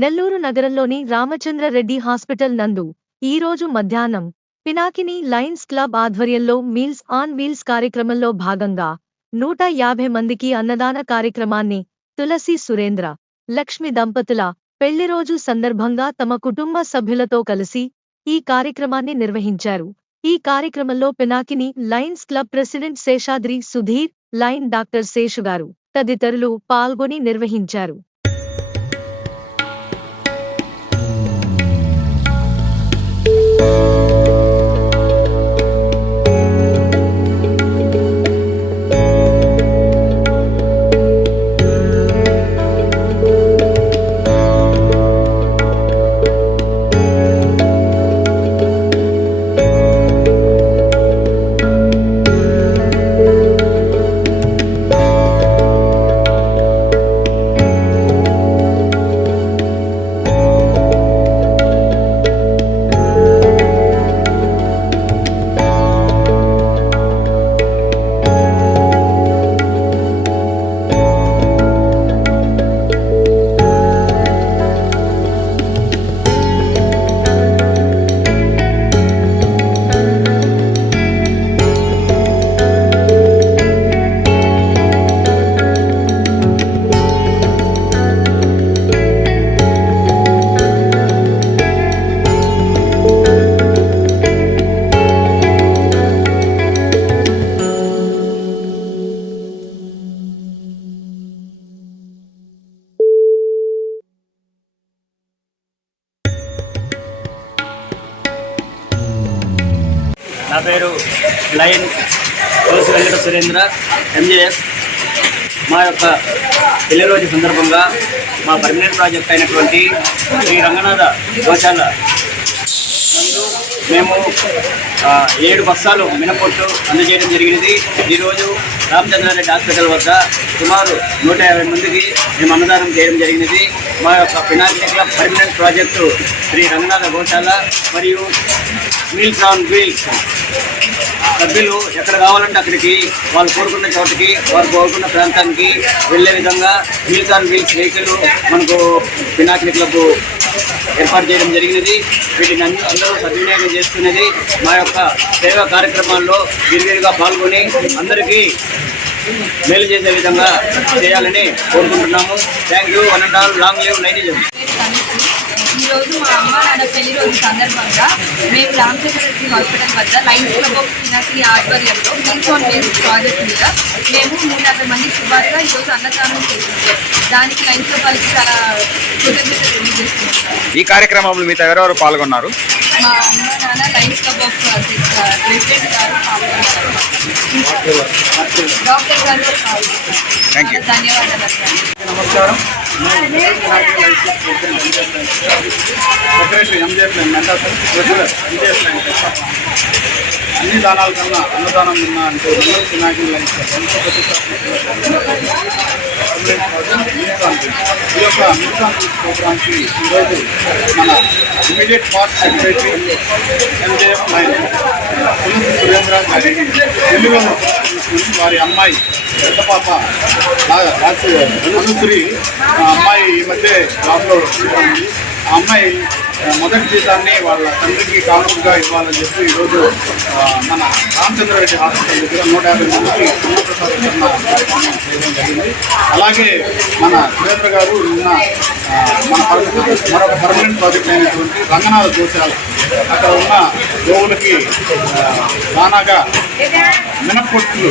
నెల్లూరు నగరంలోని రామచంద్రరెడ్డి హాస్పిటల్ నందు ఈరోజు మధ్యాహ్నం పినాకిని లయన్స్ క్లబ్ ఆధ్వర్యంలో మీల్స్ ఆన్ వీల్స్ కార్యక్రమంలో భాగంగా 150 మందికి అన్నదాన కార్యక్రమాన్ని తులసి సురేంద్ర లక్ష్మి దంపతుల పెళ్లిరోజు సందర్భంగా తమ కుటుంబ సభ్యులతో కలిసి ఈ కార్యక్రమాన్ని నిర్వహించారు. ఈ కార్యక్రమంలో Pinakini lions club president Seshadri Sudheer, lion doctor శేషుగారు తదితరులు పాల్గొని నిర్వహించారు. నా పేరు లయన్ తులసి వెంకట సురేంద్ర ఎంజేఎస్. మా యొక్క పెళ్లి రోజు సందర్భంగా మా పర్మనెంట్ ప్రాజెక్ట్ అయినటువంటి శ్రీ రంగనాథ గోశాల నందు మేము 7 బస్తాలు మినపొట్టు అందజేయడం జరిగినది. ఈరోజు రామచంద్రారెడ్డి హాస్పిటల్ వద్ద సుమారు 150 మందికి మేము అన్నదానం చేయడం జరిగినది. మా యొక్క Pinakini club permanent project Shri Ranganatha గోశాల మరియు మీల్స్ ఆన్ వీల్స్ సభ్యులు ఎక్కడ కావాలంటే అక్కడికి వాళ్ళు కోరుకున్న చోటికి వారు కోరుకున్న ప్రాంతానికి వెళ్ళే విధంగా మీల్స్ ఆన్ వీల్స్ వెహికల్ మనకు పినాకిని క్లబ్ ఏర్పాటు చేయడం జరిగినది. వీటిని అందరూ సద్వినియోగం చేసుకునేది మా యొక్క సేవా కార్యక్రమాల్లో విరివిరిగా పాల్గొని అందరికీ మేలు చేసే విధంగా చేయాలని కోరుకుంటున్నాము. Thank you. One and all long live లైనిజం. ఈరోజు మా అమ్మ నాన్న పెళ్లి రోజు సందర్భంగా మేము రామచంద్రరెడ్డి హాస్పిటల్ వద్ద లయన్స్ క్లబ్ ఆఫ్ పినాకిని ఆధ్వర్యంలో మీల్స్ ఆన్ వీల్స్ ప్రాజెక్ట్ మీద మేము 150 మంది సుమారుగా ఈరోజు అన్నదానం చేస్తున్నాం. దానికి లయన్స్ క్లబ్ వాళ్ళకి చాలా కృతజ్ఞతలు తెలియజేస్తున్నాం. ఈ కార్యక్రమంలో మీతో ఎవరెవరు పాల్గొన్నారు? మా అమ్మ నాన్న లయన్స్ క్లబ్ ఆఫ్ ప్రెసిడెంట్ గారు పాల్గొన్నారు, డాక్టర్ గారు పాల్గొన్నారు. ధన్యవాదాలు. నమస్కారం. Secretary MJF mental regular MJF అన్ని దానాల కన్నా అన్నదానం నిన్న అంటే నెల్లూరు పినాకిని లైన్స్ ఎంతో ఈ యొక్క మిల్సాన్ ప్రోగ్రామ్కి ఈరోజు మన immediate past secretary MJF lion Tulasi Surendra గారి తెలుగు తీసుకుని వారి అమ్మాయి పెద్ద పాప అనుశ్రీ అమ్మాయి ఈ మధ్య జాబ్లో ఉంది. ఆ అమ్మాయి మొదటి జీతాన్ని వాళ్ళ తండ్రికి కానుకగా ఇవ్వాలని చెప్పి ఈరోజు మన రామచంద్రరెడ్డి హాస్పిటల్ దగ్గర 150 మందికి అన్నప్రసాదీకరణ కార్యక్రమం చేయడం జరిగింది. అలాగే మన సురేంద్ర గారు నిన్న మన మరొక పర్మనెంట్ ప్రాజెక్ట్ అయినటువంటి రంగనాథ గోశాల అక్కడ ఉన్న గోవులకి దానాగా మినపొట్టులు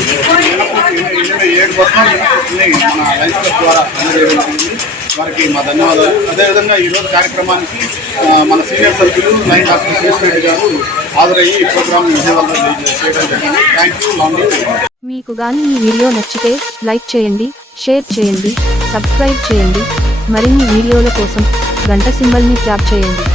7 బస్తాలు మినపొట్టుని మన లయన్స్ క్లబ్ ద్వారా అందజేయడం జరిగింది. వారికి మా ధన్యవాదాలు. అదేవిధంగా ఈరోజు కార్యక్రమానికి మన సీనియర్ సభ్యులు లయన్ డాక్టర్ శేషాద్రి గారు హాజరయ్యి ఈ ప్రోగ్రామ్ విజయవంతం చేయడం జరిగింది. Thank you. Long live. మీకు గాని ఈ వీడియో నచ్చితే లైక్ చేయండి, షేర్ చేయండి, సబ్స్క్రైబ్ చేయండి. మరిన్ని వీడియోల కోసం గంట సింబల్ని ట్యాప్ చేయండి.